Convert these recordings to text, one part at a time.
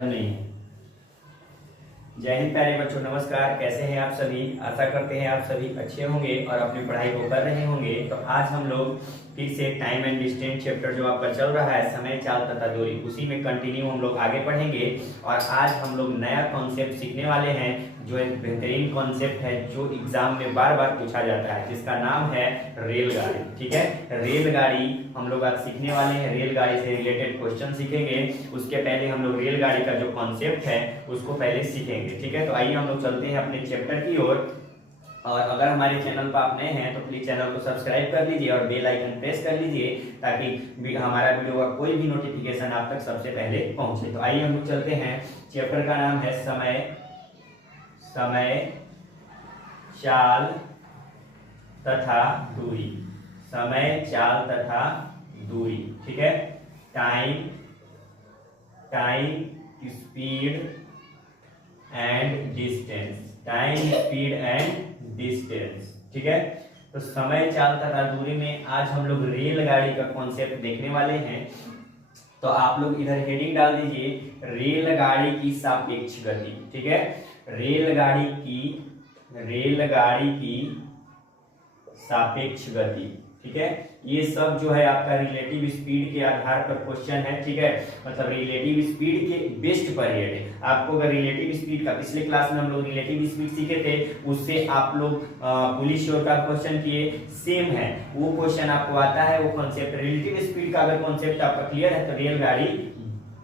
नहीं है। जय हिंद प्यारे बच्चों, नमस्कार। कैसे हैं आप सभी? आशा करते हैं आप सभी अच्छे होंगे और अपनी पढ़ाई को कर रहे होंगे। तो आज हम लोग फिर से टाइम एंड डिस्टेंस चैप्टर जो आपका चल रहा है, समय, चाल तथा दूरी, उसी में कंटिन्यू हम लोग आगे पढ़ेंगे। और आज हम लोग नया कॉन्सेप्ट सीखने वाले हैं, जो एक बेहतरीन कॉन्सेप्ट है, जो एग्जाम में बार बार पूछा जाता है, जिसका नाम है रेलगाड़ी। ठीक है, रेलगाड़ी हम लोग आज सीखने वाले हैं। रेलगाड़ी से रिलेटेड क्वेश्चन सीखेंगे। उसके पहले हम लोग रेलगाड़ी का जो कॉन्सेप्ट है उसको पहले सीखेंगे। ठीक है, तो आइए हम लोग चलते हैं अपने चैप्टर की ओर। और अगर हमारे चैनल पर आप नए हैं तो प्लीज चैनल को सब्सक्राइब कर लीजिए और बेल आइकन प्रेस कर लीजिए, ताकि हमारा वीडियो का कोई भी नोटिफिकेशन आप तक सबसे पहले पहुंचे। तो आइए हम लोग चलते हैं। चैप्टर का नाम है समय, चाल तथा दूरी। समय, चाल तथा दूरी। ठीक है, time, speed and distance. Time, speed and distance. ठीक है, तो समय, चाल तथा दूरी में आज हम लोग रेलगाड़ी का कॉन्सेप्ट देखने वाले हैं। तो आप लोग इधर हेडिंग डाल दीजिए, रेलगाड़ी की सापेक्ष गति। ठीक है, रेलगाड़ी की सापेक्ष गति। ठीक है, ये सब जो है आपका रिलेटिव स्पीड के आधार पर क्वेश्चन है। ठीक है, मतलब रिलेटिव स्पीड के बेस्ट पीरियड है। आपको अगर रिलेटिव स्पीड का, पिछले क्लास में हम लोग रिलेटिव स्पीड सीखे थे, उससे आप लोग पुलिस श्योर का क्वेश्चन किए, सेम है वो क्वेश्चन आपको आता है। वो कॉन्सेप्ट रिलेटिव स्पीड का अगर कॉन्सेप्ट आपका क्लियर है तो रेलगाड़ी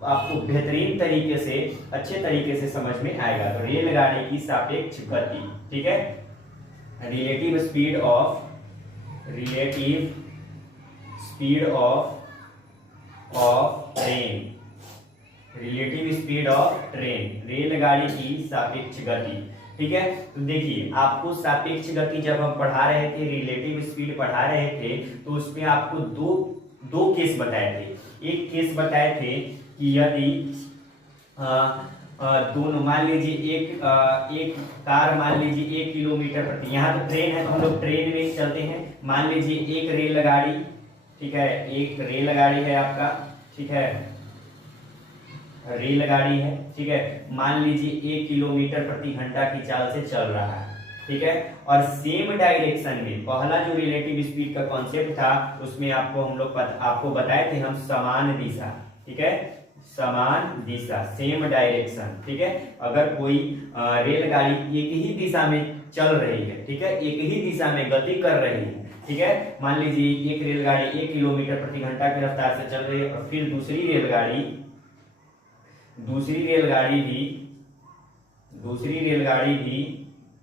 आपको बेहतरीन तरीके से, अच्छे तरीके से समझ में आएगा। तो रेलगाड़ी की सापेक्ष गति। ठीक है, relative speed of train, relative speed of train, रेलगाड़ी की सापेक्ष गति। ठीक है, तो देखिए आपको सापेक्ष गति जब हम पढ़ा रहे थे, रिलेटिव स्पीड पढ़ा रहे थे, तो उसमें आपको दो केस बताए थे। एक केस बताए थे कि यदि दोनों, मान लीजिए एक कार, मान लीजिए 1 किलोमीटर प्रति, यहाँ तो ट्रेन है तो हम लोग ट्रेन में चलते हैं। मान लीजिए एक रेलगाड़ी, ठीक है, एक रेलगाड़ी है आपका, ठीक है, रेलगाड़ी है, ठीक है, मान लीजिए 1 किलोमीटर प्रति घंटा की चाल से चल रहा है। ठीक है, और सेम डायरेक्शन में, पहला जो रिलेटिव स्पीड का कॉन्सेप्ट था उसमें आपको बताए थे हम समान दिशा। ठीक है, समान दिशा, सेम डायरेक्शन। ठीक है, अगर कोई रेलगाड़ी एक ही दिशा में चल रही है, ठीक है, एक ही दिशा में गति कर रही है, ठीक है, मान लीजिए एक रेलगाड़ी 1 किलोमीटर प्रति घंटा की रफ्तार से चल रही है, और फिर दूसरी रेलगाड़ी भी,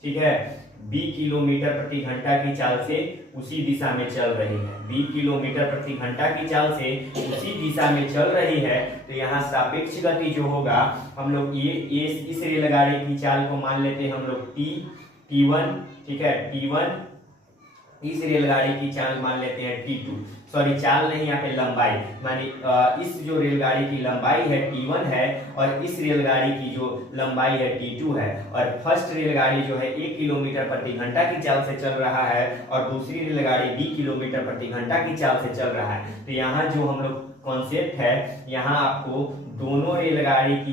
ठीक है, 20 किलोमीटर प्रति घंटा की चाल से उसी दिशा में चल रही है। 20 किलोमीटर प्रति घंटा की चाल से उसी दिशा में चल रही है। तो यहाँ सापेक्ष गति जो होगा, हम लोग ये इस रेलगाड़ी की चाल को मान लेते हैं हम लोग T1, ठीक है, T1, इस रेलगाड़ी की चाल मान लेते हैं T2, सॉरी चाल नहीं, यहाँ पे लंबाई, मानी इस जो रेलगाड़ी की लंबाई है T1 है, और इस रेलगाड़ी की जो लंबाई है T2 है। और फर्स्ट रेलगाड़ी जो है 1 किलोमीटर प्रति घंटा की चाल से चल रहा है, और दूसरी रेलगाड़ी 20 किलोमीटर प्रति घंटा की चाल से चल रहा है। तो यहाँ जो हम लोग कॉन्सेप्ट है, यहाँ आपको दोनों रेलगाड़ी की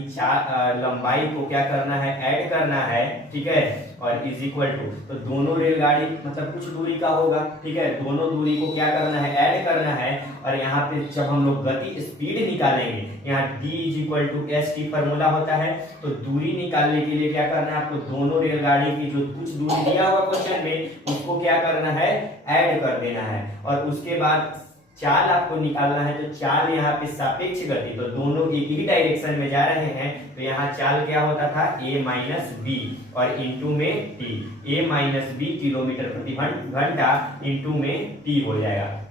लंबाई को क्या करना है, ऐड करना है। ठीक है, और इज इक्वल टू, तो दोनों रेलगाड़ी मतलब कुछ दूरी का होगा, ठीक है, दोनों दूरी को क्या करना है, ऐड करना है। और यहाँ पे जब हम लोग गति स्पीड निकालेंगे, यहाँ d is equal to s t formula होता है। तो दूरी निकालने के लिए क्या करना है आपको, दोनों रेलगाड़ी की जो कुछ दूरी दिया हुआ क्वेश्चन में, उसको क्या करना है, ऐड कर देना है। और उसके बाद चाल आपको निकालना है। तो चाल यहाँ पे सापेक्ष गति, तो दोनों एक ही डायरेक्शन में जा रहे हैं, तो यहाँ चाल क्या होता था, a माइनस बी, और इंटू में t, a minus b kilometre प्रति घंटा इंटू में t हो जाएगा।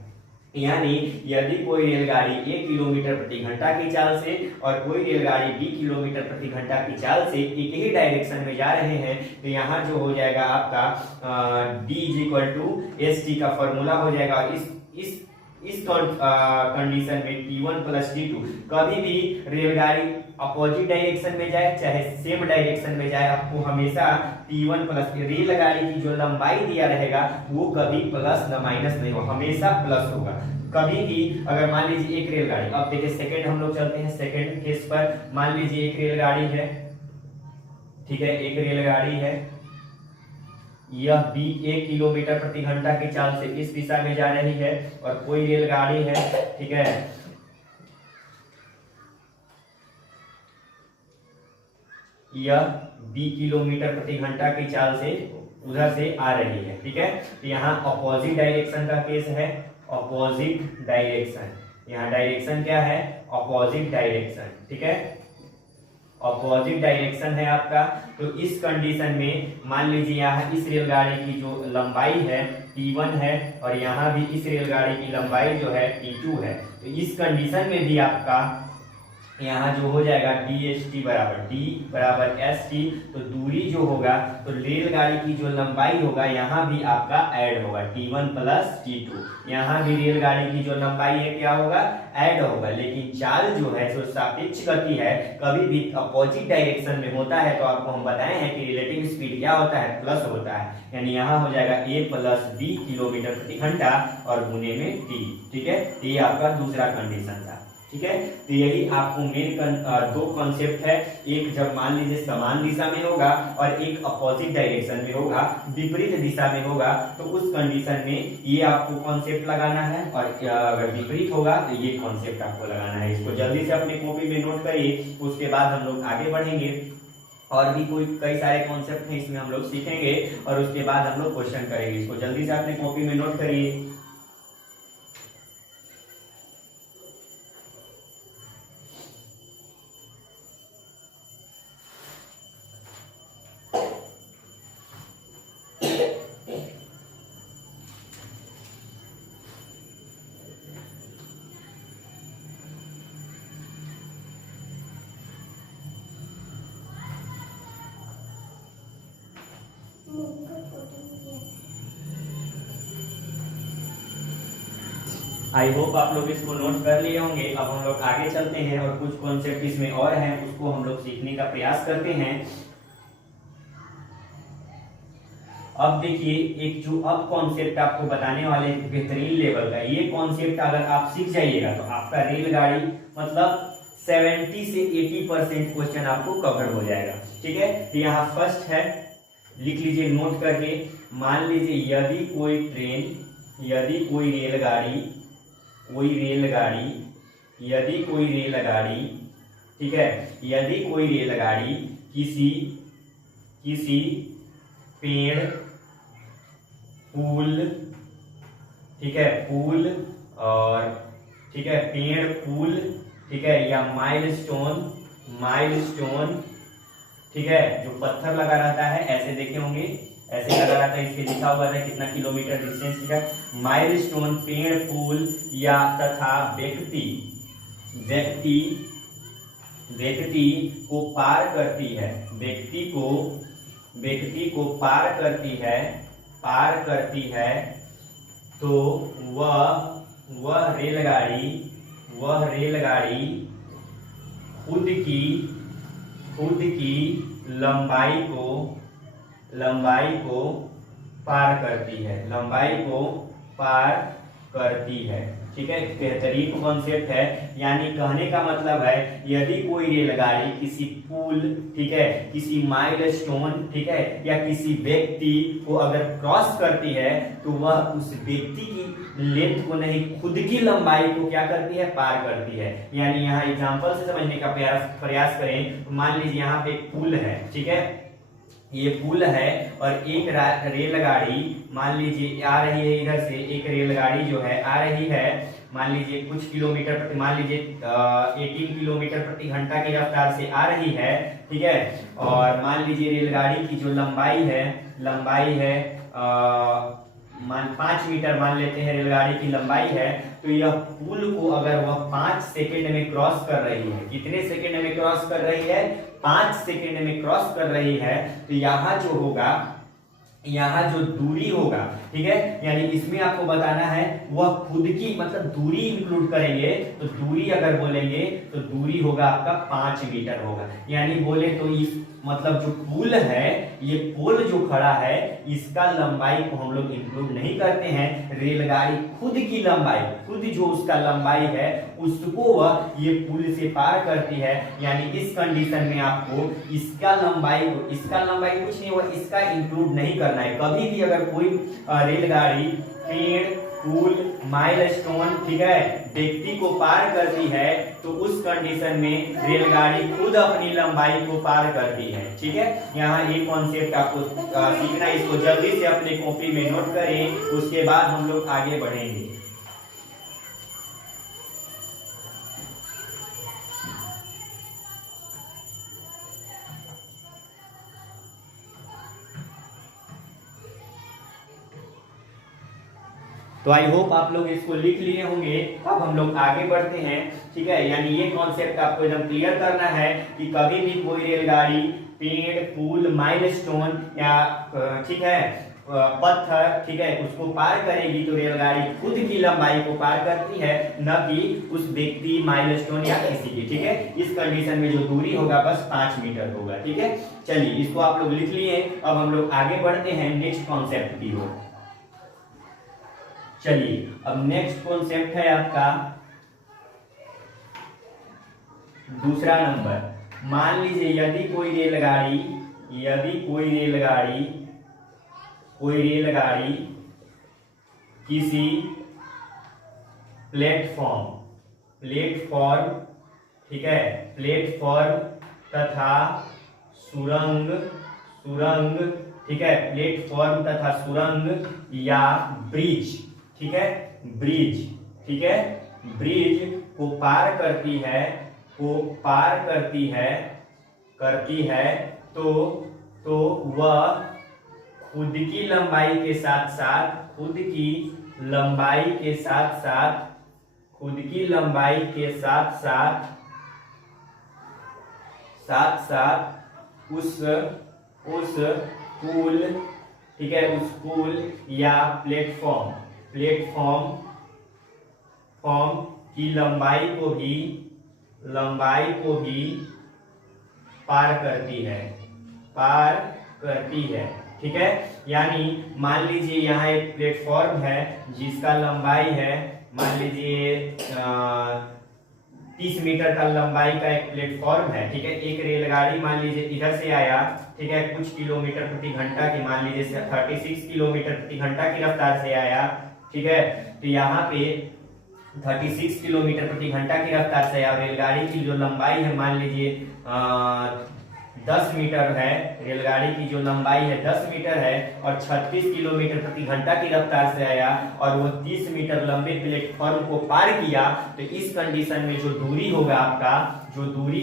यानी यदि कोई रेलगाड़ी 1 किलोमीटर प्रति घंटा की चाल से और कोई रेलगाड़ी 20 किलोमीटर प्रति घंटा की चाल से एक ही डायरेक्शन में जा रहे हैं, तो यहाँ जो हो जाएगा आपका d is equal to s t का फॉर्मूला हो जाएगा। इस कंडीशन में T1 प्लस T2, कभी भी रेलगाड़ी अपोजिट डायरेक्शन में जाए चाहे सेम डायरेक्शन में जाए, आपको हमेशा T1 प्लस, रेलगाड़ी की जो लंबाई दिया रहेगा वो कभी प्लस न माइनस नहीं होगा, हमेशा प्लस होगा। कभी भी अगर मान लीजिए एक रेलगाड़ी, अब देखिए सेकंड हम लोग चलते हैं सेकंड केस पर, मान लीजिए एक रेलगाड़ी है, ठीक है, एक रेलगाड़ी है, यह भी 1 किलोमीटर प्रति घंटा की चाल से इस दिशा में जा रही है, और कोई रेलगाड़ी है, ठीक है, यह 20 किलोमीटर प्रति घंटा की चाल से उधर से आ रही है, ठीक है। तो यहाँ अपोजिट डायरेक्शन का केस है, अपोजिट डायरेक्शन, यहाँ डायरेक्शन क्या है, अपोजिट डायरेक्शन, ठीक है, अपोजिट डायरेक्शन है आपका। तो इस कंडीशन में मान लीजिए यहाँ इस रेलगाड़ी की जो लंबाई है T1 है, और यहाँ भी इस रेलगाड़ी की लंबाई जो है T2 है। तो इस कंडीशन में भी आपका यहाँ जो हो जाएगा DST बराबर D बराबर ST, तो दूरी जो होगा तो रेलगाड़ी की जो लंबाई होगा यहाँ भी आपका ऐड होगा T1 प्लस T2, यहाँ भी रेलगाड़ी की जो लंबाई है क्या होगा, ऐड होगा। लेकिन चाल जो है जो सापेक्ष गति है कभी भी अपोजिट डायरेक्शन में होता है, तो आपको हम बताए हैं कि रिलेटिव स्पीड क्या होता है, प्लस होता है, यानी यहाँ हो जाएगा A प्लस B किलोमीटर प्रति घंटा और गुने में T, ठीक है। ये आपका दूसरा कंडीशन था, ठीक है। तो यही आपको मेन दो कॉन्सेप्ट है, एक जब मान लीजिए समान दिशा में होगा और एक अपोजिट डायरेक्शन में होगा, विपरीत दिशा में होगा, तो उस कंडीशन में ये आपको कॉन्सेप्ट लगाना है, और अगर विपरीत होगा तो ये कॉन्सेप्ट आपको लगाना है। इसको जल्दी से अपने कॉपी में नोट करिए, उसके बाद हम लोग आगे बढ़ेंगे, और भी कोई कई सारे कॉन्सेप्ट हैं इसमें हम लोग सीखेंगे, और उसके बाद हम लोग क्वेश्चन करेंगे। इसको जल्दी से अपने कॉपी में नोट करिए। आई होप आप लोग इसको नोट कर लिए होंगे। अब हम लोग आगे चलते हैं और कुछ कॉन्सेप्ट इसमें और हैं, उसको हम लोग सीखने का प्रयास करते हैं। अब देखिए, एक जो अब कॉन्सेप्ट आपको बताने वाले बेहतरीन लेवल का, ये कॉन्सेप्ट अगर आप सीख जाइएगा तो आपका रेलगाड़ी मतलब 70 से 80% क्वेश्चन आपको कवर हो जाएगा, ठीक है। तो यहाँ फर्स्ट है, लिख लीजिए नोट करके, मान लीजिए यदि कोई ट्रेन, यदि कोई रेलगाड़ी, यदि कोई रेलगाड़ी, ठीक है, यदि कोई रेलगाड़ी किसी पेड़, पुल, ठीक है, पुल और ठीक है, पेड़, पुल, ठीक है, या माइलस्टोन, ठीक है, जो पत्थर लगा रहता है, ऐसे देखे होंगे, ऐसे लगा रहता है, इसके लिखा हुआ था कितना किलोमीटर डिस्टेंस का, माइलस्टोन, पेड़, पुल या तथा व्यक्ति को पार करती है, व्यक्ति को पार करती है, तो वह रेलगाड़ी खुद की लंबाई को पार करती है, ठीक है। बेहतरीन कॉन्सेप्ट है, यानी कहने का मतलब है यदि कोई रेलगाड़ी किसी पुल, ठीक है, किसी माइलस्टोन, ठीक है, या किसी व्यक्ति को अगर क्रॉस करती है, तो वह उस व्यक्ति की लेंथ को नहीं, खुद की लंबाई को क्या करती है, पार करती है। यानी यहाँ एग्जांपल से समझने का प्रयास करें, तो मान लीजिए यहाँ पे एक पुल है, ठीक है, ये पुल है, और एक रेलगाड़ी मान लीजिए आ रही है, इधर से एक रेलगाड़ी जो है आ रही है, मान लीजिए कुछ किलोमीटर प्रति, मान लीजिए 18 किलोमीटर प्रति घंटा की रफ्तार से आ रही है, ठीक है, और मान लीजिए रेलगाड़ी की जो लंबाई है 5 मीटर मान लेते हैं रेलगाड़ी की लंबाई है, तो यह पुल को अगर वह 5 सेकेंड में क्रॉस कर रही है, कितने सेकेंड में क्रॉस कर रही है, 5 सेकेंड में क्रॉस कर रही है, तो यहाँ जो होगा यहाँ जो दूरी होगा, ठीक है, यानी इसमें आपको बताना है वह खुद की मतलब दूरी इंक्लूड करेंगे, तो दूरी अगर बोलेंगे तो दूरी होगा आपका 5 मीटर होगा। यानी बोले तो इस मतलब जो पुल है, ये पोल जो खड़ा है इसका लंबाई को हम लोग इंक्लूड नहीं करते हैं। रेलगाड़ी खुद की लंबाई, खुद जो उसका लंबाई है उसको वह ये पुल से पार करती है। यानी इस कंडीशन में आपको इसका लंबाई कुछ नहीं, वह इसका इंक्लूड नहीं करना है। कभी भी अगर कोई रेलगाड़ी पेड़, पुल, माइलस्टोन, ठीक है, व्यक्ति को पार करती है तो उस कंडीशन में रेलगाड़ी खुद अपनी लंबाई को पार करती है। ठीक है, यहाँ ये कॉन्सेप्ट आपको सीखना है, इसको जल्दी से अपने कॉपी में नोट करें, उसके बाद हम लोग आगे बढ़ेंगे। तो आई होप आप लोग इसको लिख लिए होंगे। अब हम लोग आगे बढ़ते हैं। ठीक है, यानी ये कॉन्सेप्ट आपको एकदम क्लियर करना है कि कभी भी कोई रेलगाड़ी पेड़, पुल, माइलस्टोन या ठीक है पत्थर, ठीक है, उसको पार करेगी तो रेलगाड़ी खुद की लंबाई को पार करती है, न कि उस व्यक्ति, माइलस्टोन या किसी की। ठीक है, इस कंडीशन में जो दूरी होगा बस 5 मीटर होगा। ठीक है, चलिए इसको आप लोग लिख लिए। अब हम लोग आगे बढ़ते हैं नेक्स्ट कॉन्सेप्ट की ओर। चलिए अब नेक्स्ट कॉन्सेप्ट है आपका दूसरा नंबर। मान लीजिए यदि कोई रेलगाड़ी किसी प्लेटफॉर्म, ठीक है, प्लेटफॉर्म तथा सुरंग, ठीक है, प्लेटफॉर्म तथा सुरंग या ब्रिज, ठीक है, ब्रिज को पार करती है, तो वह खुद की लंबाई के साथ साथ उस पुल, ठीक है, उस पुल या प्लेटफॉर्म की लंबाई को भी पार करती है। ठीक है, यानी मान लीजिए यहाँ एक प्लेटफॉर्म है जिसका लंबाई है, मान लीजिए 30 मीटर का लंबाई का एक प्लेटफॉर्म है। ठीक है, एक रेलगाड़ी मान लीजिए इधर से आया, ठीक है, कुछ किलोमीटर प्रति घंटा की, मान लीजिए 36 किलोमीटर प्रति घंटा की रफ्तार से आया। ठीक है, तो यहाँ पे 36 किलोमीटर प्रति घंटा की रफ्तार से आया। रेलगाड़ी की जो लंबाई है मान लीजिए 10 मीटर है, रेलगाड़ी की जो लंबाई है 10 मीटर है और 36 किलोमीटर प्रति घंटा की रफ्तार से आया और वो 30 मीटर लंबे प्लेटफॉर्म को पार किया। तो इस कंडीशन में जो दूरी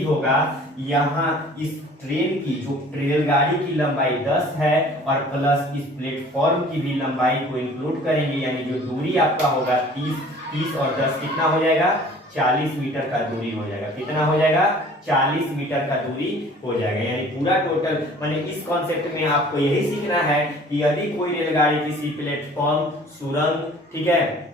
होगा यहाँ इस ट्रेन की, जो रेलगाड़ी की लंबाई 10 है और प्लस इस प्लेटफॉर्म की भी लंबाई को इंक्लूड करेंगे, यानी जो दूरी आपका होगा 30 और 10 कितना हो जाएगा, 40 मीटर का दूरी हो जाएगा। कितना हो जाएगा, 40 मीटर का दूरी हो जाएगा। यानी पूरा टोटल माने इस कॉन्सेप्ट में आपको यही सीखना है कि यदि कोई रेलगाड़ी किसी प्लेटफॉर्म, सुरंग, ठीक है,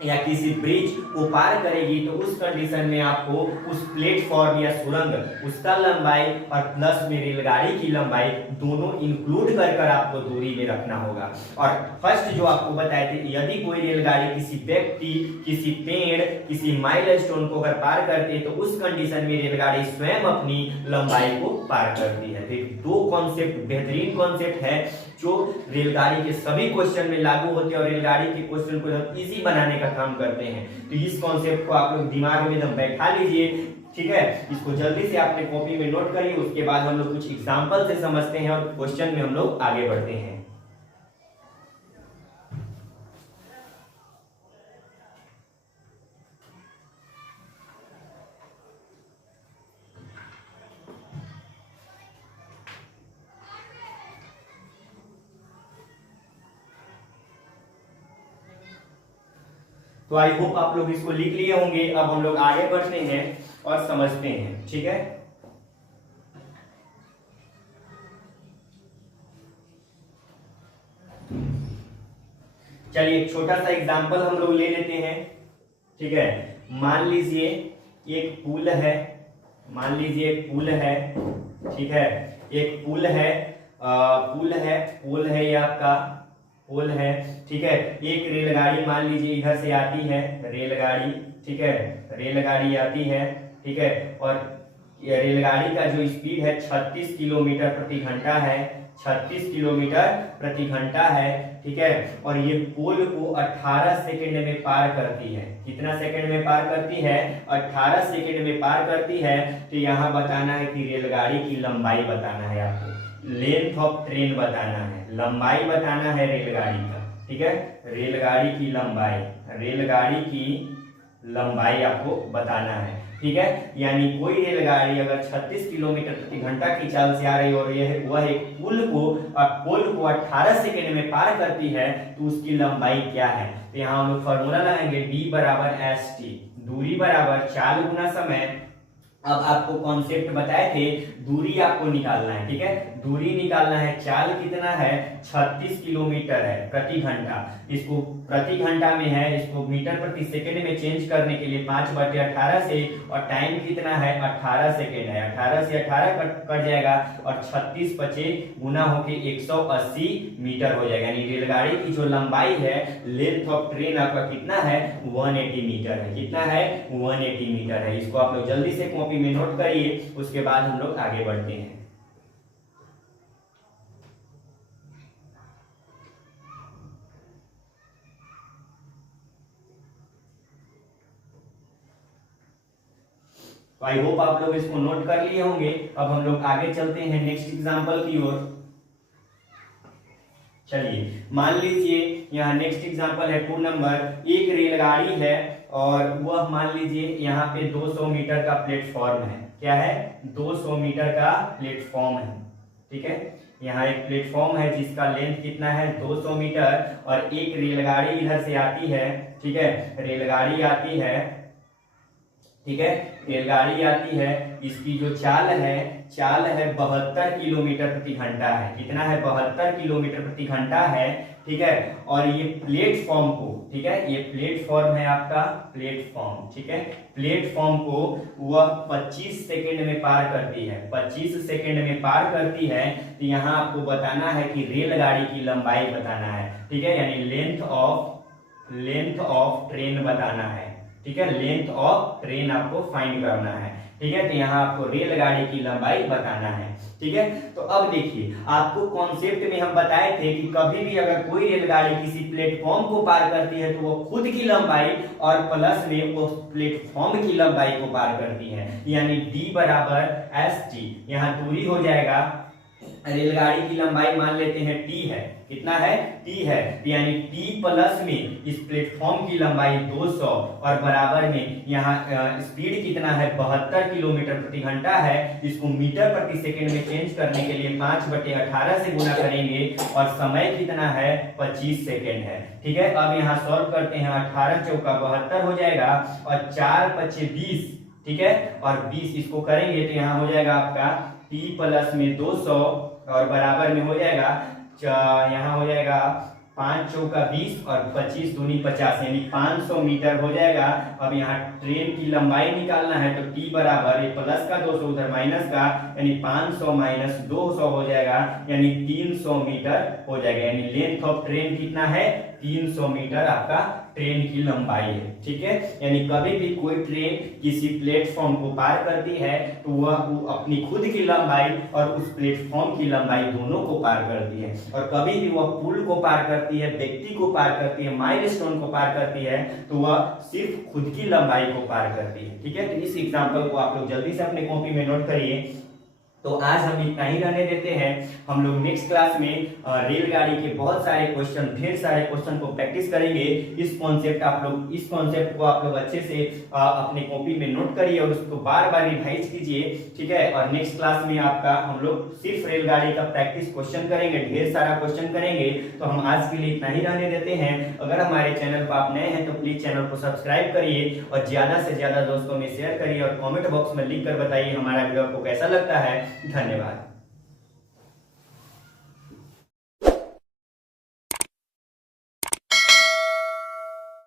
या किसी ब्रिज को पार करेगी तो उस कंडीशन में आपको उस प्लेटफॉर्म या सुरंग, उसका लंबाई और प्लस में रेलगाड़ी की लंबाई दोनों इंक्लूड कर आपको दूरी में रखना होगा। और फर्स्ट जो आपको बताए थे, यदि कोई रेलगाड़ी किसी व्यक्ति, किसी पेड़, किसी माइलस्टोन को अगर पार करती है तो उस कंडीशन में रेलगाड़ी स्वयं अपनी लंबाई को पार करती है। तो दो कॉन्सेप्ट, बेहतरीन कॉन्सेप्ट है जो रेलगाड़ी के सभी क्वेश्चन में लागू होते हैं और रेलगाड़ी के क्वेश्चन को एकदम इजी बनाने का काम करते हैं। तो इस कॉन्सेप्ट को आप लोग दिमाग में एकदम बैठा लीजिए। ठीक है, इसको जल्दी से आपने कॉपी में नोट करिए, उसके बाद हम लोग कुछ एग्जांपल से समझते हैं और क्वेश्चन में हम लोग आगे बढ़ते हैं। तो आई होप आप लोग इसको लिख लिए होंगे। अब हम लोग आगे बढ़ते हैं और समझते हैं। ठीक है, चलिए एक छोटा सा एग्जांपल हम लोग ले लेते हैं। ठीक है, मान लीजिए एक पुल है, मान लीजिए एक पुल है। ठीक है, एक पुल है, पुल है ये आपका पुल है। ठीक है, एक रेलगाड़ी मान लीजिए इधर से आती है, रेलगाड़ी। ठीक है, रेलगाड़ी आती है। ठीक है, और रेलगाड़ी का जो स्पीड है 36 किलोमीटर प्रति घंटा है, 36 किलोमीटर प्रति घंटा है। ठीक है, और ये पुल को 18 सेकंड में पार करती है। कितना सेकंड में पार करती है? 18 सेकंड में पार करती है। तो यहाँ बताना है कि रेलगाड़ी की लंबाई बताना है आपको, लेंथ ऑफ ट्रेन बताना है, लंबाई बताना है रेलगाड़ी का। ठीक है, रेलगाड़ी की लंबाई, रेलगाड़ी की लंबाई आपको बताना है। ठीक है, यानी कोई रेलगाड़ी अगर 36 किलोमीटर प्रति घंटा की चाल से आ रही है और वह एक पुल को 18 सेकंड में पार करती है, तो उसकी लंबाई क्या है? तो यहाँ हम लोग फॉर्मूला लगाएंगे, d बराबर st, दूरी बराबर चाल गुना समय। अब आपको कॉन्सेप्ट बताए थे, दूरी आपको निकालना है। ठीक है, दूरी निकालना है, चाल कितना है? 36 किलोमीटर है प्रति घंटा। इसको प्रति घंटा में है, इसको मीटर प्रति सेकंड में चेंज करने के लिए 5/18 से, और टाइम कितना है? 18 सेकंड है। 18 से 18 कट जाएगा और 36 बचे गुना होके 180 मीटर हो जाएगा। यानी रेलगाड़ी की जो लंबाई है, लेंथ ऑफ ट्रेन आपका कितना है? 180 मीटर है। कितना है? 180 मीटर है। इसको आप लोग जल्दी से कॉपी में नोट करिए, उसके बाद हम लोग आगे बढ़ते हैं। तो आई होप आप लोग इसको नोट कर लिए होंगे। अब हम लोग आगे चलते हैं नेक्स्ट एग्जांपल की ओर। चलिए मान लीजिए यहाँ नेक्स्ट एग्जांपल है 2 नंबर। एक रेलगाड़ी है और वह मान लीजिए यहाँ पे 200 मीटर का प्लेटफॉर्म है। क्या है? 200 मीटर का प्लेटफॉर्म है। ठीक है, यहाँ एक प्लेटफॉर्म है जिसका लेंथ कितना है? 200 मीटर, और एक रेलगाड़ी इधर से आती है। ठीक है, रेलगाड़ी आती है। ठीक है, रेलगाड़ी आती है, इसकी जो चाल है 72 किलोमीटर प्रति घंटा है। कितना है? 72 किलोमीटर प्रति घंटा है। ठीक है, और ये प्लेटफॉर्म को, ठीक है, ये प्लेटफॉर्म है आपका, प्लेटफॉर्म। ठीक है, प्लेटफॉर्म को वह 25 सेकंड में पार करती है, 25 सेकंड में पार करती है। तो यहाँ आपको बताना है कि रेलगाड़ी की लंबाई बताना है। ठीक है, यानी लेंथ ऑफ ट्रेन बताना है। ठीक है, लेंथ ऑफ ट्रेन आपको फाइंड करना है। ठीक है, तो यहाँ आपको रेलगाड़ी की लंबाई बताना है। ठीक है, तो अब देखिए, आपको कॉन्सेप्ट में हम बताए थे कि कभी भी अगर कोई रेलगाड़ी किसी प्लेटफॉर्म को पार करती है तो वो खुद की लंबाई और प्लस में वो प्लेटफॉर्म की लंबाई को पार करती है। यानी d बराबर st, यहाँ दूरी हो जाएगा, रेलगाड़ी की लंबाई मान लेते हैं t है। कितना है? t है, यानी t प्लस में इस प्लेटफॉर्म की लंबाई 200 और बराबर में यहाँ स्पीड कितना है? 72 किलोमीटर प्रति घंटा है। इसको मीटर प्रति सेकंड में चेंज करने के लिए 5/18 से गुना करेंगे, और समय कितना है? 25 सेकंड है। ठीक है, अब यहाँ सॉल्व करते हैं, 18 चौका 72 हो जाएगा, और 4 5 20। ठीक है, और 20 इसको करेंगे तो यहाँ हो जाएगा आपका t प्लस में 200 और बराबर में हो जाएगा, यहाँ हो जाएगा 5 चौका 20 और 25 दूनी 50, यानी 500 मीटर हो जाएगा। अब यहाँ ट्रेन की लंबाई निकालना है, तो t बराबर प्लस का 200 उधर माइनस का, यानी 500 माइनस 200 हो जाएगा, यानी 300 मीटर हो जाएगा। यानी लेंथ ऑफ ट्रेन कितना है? 300 मीटर आपका ट्रेन की लंबाई है। ठीक है, यानी कभी भी कोई ट्रेन किसी प्लेटफॉर्म को पार करती है तो वह अपनी खुद की लंबाई और उस प्लेटफॉर्म की लंबाई दोनों को पार करती है। और कभी भी वह पुल को पार करती है, व्यक्ति को पार करती है, माइलस्टोन को पार करती है, तो वह सिर्फ खुद की लंबाई को पार करती है। ठीक है, तो इस एग्जाम्पल को आप लोग जल्दी से अपने कॉपी में नोट करिए। तो आज हम इतना ही रहने देते हैं। हम लोग नेक्स्ट क्लास में रेलगाड़ी के बहुत सारे क्वेश्चन, ढेर सारे क्वेश्चन को प्रैक्टिस करेंगे। इस कॉन्सेप्ट को आप लोग अच्छे से अपने कॉपी में नोट करिए और उसको बार बार रिवाइज कीजिए। ठीक है, और नेक्स्ट क्लास में आपका हम लोग सिर्फ रेलगाड़ी का प्रैक्टिस क्वेश्चन करेंगे, ढेर सारा क्वेश्चन करेंगे। तो हम आज के लिए इतना ही रहने देते हैं। अगर हमारे चैनल पर आप नए हैं तो प्लीज चैनल को सब्सक्राइब करिए और ज्यादा से ज्यादा दोस्तों में शेयर करिए, और कॉमेंट बॉक्स में लिख कर बताइए हमारा वीडियो आपको कैसा लगता है। धन्यवाद।